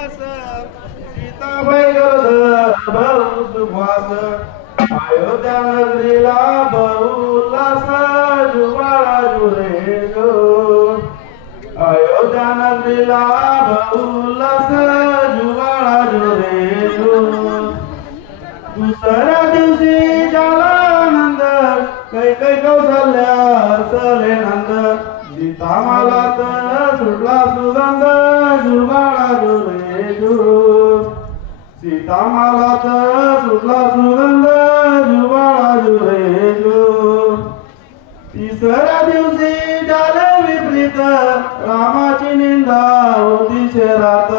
वनवास सीताबाई भाऊ सुवास अयोध्या नगरीला बहुलास जुवाळा जुरे गो अयोध्या नगरीला बहुलास जुवाळा जुरे गो दुसऱ्या दिवशी झाला आनंद कै कौशल्या हसले नंद सीता मला तर सुटला सुगंध जुवाळा जुरे गो सीता मला तर सुटला सुगंध जुवाळा जुरे गो तिसऱ्या दिवशी झाले विपरीत रामाची निंदा होती शहरात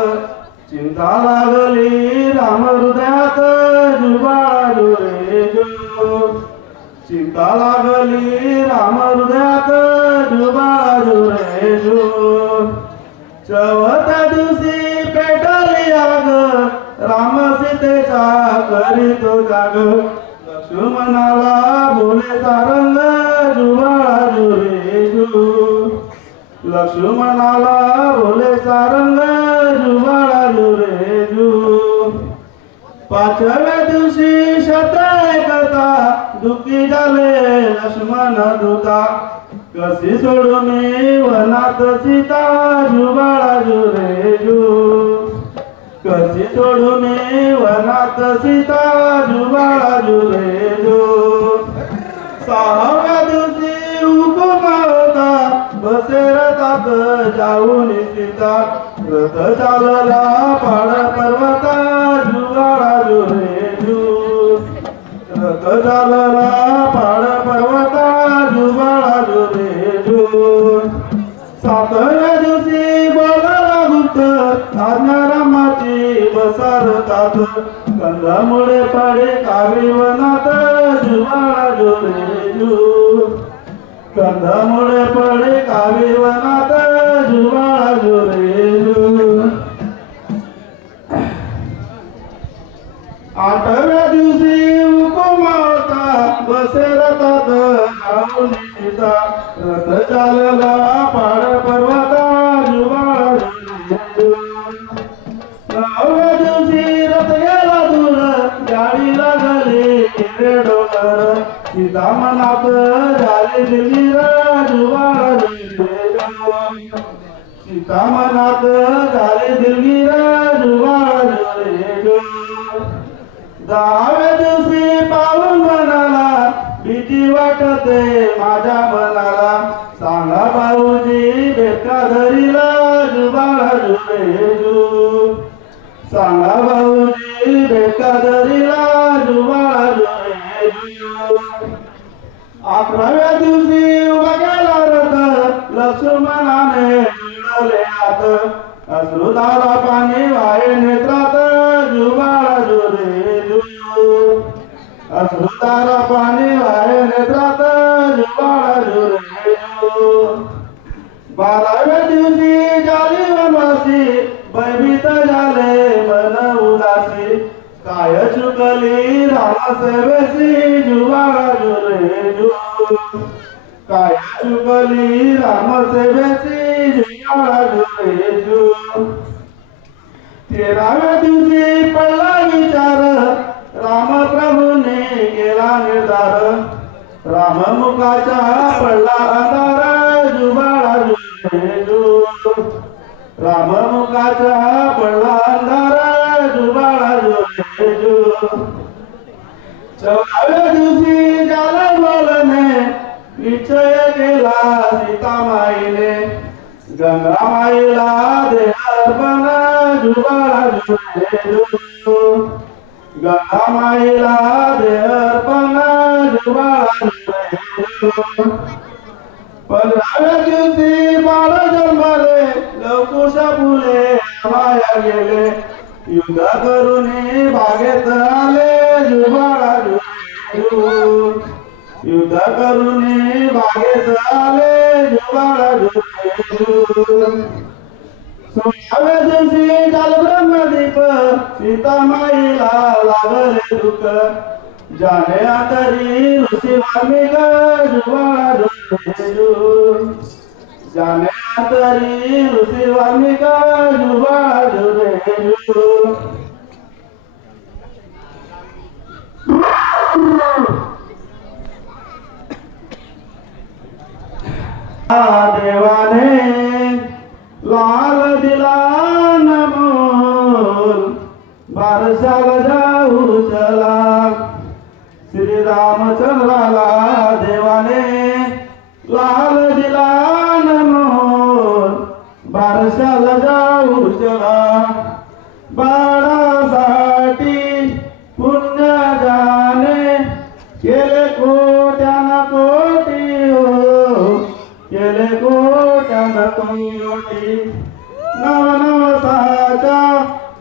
चिंता लागली राम हृदयात जुवाळा जुरे गो चिंता लागली राम हृदयात जुवाळा जुरे गो चौथ्या दिवशी पेटली आग राम सीतेचा करीतो जाग लक्ष्मणाला बोले सारंग जुवाळा जुरे गो लक्ष्मणाला बोले सारंग जुवाळा जुरे गो पाचव्या दिवशी शत एकता दुःखी झाले लक्ष्मण दूता कशी सोडून वनात सीता जुवाळा जुरे गो कशी सोडून वनात सीता जुवाळा जुरे गो सहाव्या दिवशी हुकुम होता बसे रथात जाऊन सीता रथ चालला पाड पर्वता जुवाळा जुरे गो रथ चालला पाड पर्वता जुवाळा जुरे गो सातव्या दिवशी बोलाला गुप्त आज्ञा रामाची बसारतात कंदामुळे पडे कावी वनात जुवाळा जुरे गो कंदामुळे पडे कावी वनात जुवाळा जुरे गो आठव्या दिवशी हुकुम होता बसे रथात जाऊन सीता रथ चालला पाड पर्वता जुवाळा जुरे गो नवव्या दिवशी रथ गेला दूर गाडी लागली हिरे डोंगर सीता मनात झाली दिलगीर जुवाळा जुरे गो सीता मनात झाली दिलगीर जुवाळा जुरे गो दहाव्या दिवशी पाहून मनाला भीती वाटते माझ्या मनाला सांगा भाऊजी बेका धरीला जुवाळा जुरे गो सांगा भाऊजी बेका धरीला जुवाळा जुरे गो अकराव्या दिवशी उभा केला रथ लक्ष्मणाने जुळले हात अश्रुधारा पाणी वाहे नेत्रात जुवाळा जुरे गो अश्रुधारा पाणी वाहे नेत्रात जुवाळा जुरे गो बाराव्या दिवशी झाली वनवासी भयभीत झाले मन उदासी काय चुकली रामा सेवेसी जुवाळा जुरे गो काय चुकली राम सेवेसी जुवाळा जुरे गो तेराव्या दिवशी पडला विचार राम प्रभूने केला निर्धार राममुखाचा पडला अंधार जुवाळा जुरे गो राममुखाचा पडला अंधार जुवाळा जुरे गो चौदाव्या दिवशी झालं बोलणे निश्चय केला सीतामाईने गंगामाईला दे अर्पण जुवाळा जुरे गो गंगामाईला दे अर्पण जुवाळा जुरे गो 15व्या दिवशी बाळ जन्मले लवकुशा फुले माया गेले युद्ध करून बागेत आले जुवाळा जुरे गो युद्ध करून बागेत आले जुवाळा जुरे गो 16व्या दिवशी झालं ब्रह्मदीप सीतामाईला लागले दुःख जाने आतरी ऋषी वाल्मिक जुवाळा जुरे गो जाने आतरी ऋषी वाल्मिक जुवाळा जुरे गो बारशाला जाऊ चला. श्री रामचंद्राला देवाने लाल दिला मोर, बारशाला जाऊ चला. बाळासाठी पुण्य जाने केले कोट्यान कोटी हो, केले कोट्यान कोटी. नवनवसाचा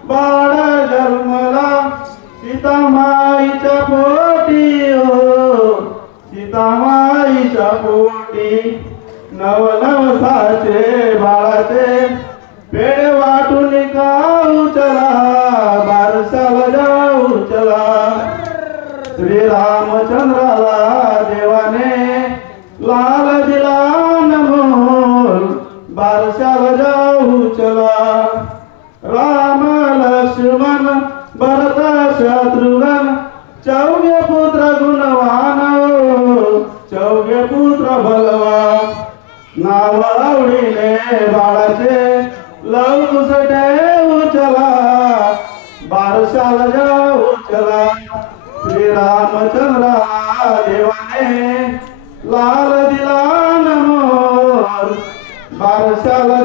बाळ जन्मला सीतामाईच्या पोटी हो, सीतामाईच्या पोटी. नवनवसाचे बाळाचे पेढे वाटून खाऊ चला, बारशाला जाऊ चला. श्री रामचंद्राला देवाने लाल दिला मोर, बारशाला जाऊ चला. राम लक्ष्मण भरत शत्रुघ्न चौघे पुत्र गुणवान, चौघे पुत्र बलवान. नाव आवडीने बाळाचे लवकुश ठेवू चला, बारशाला जाऊ चला. श्री रामचंद्रा देवाने लाल दिला मोर, बारशाला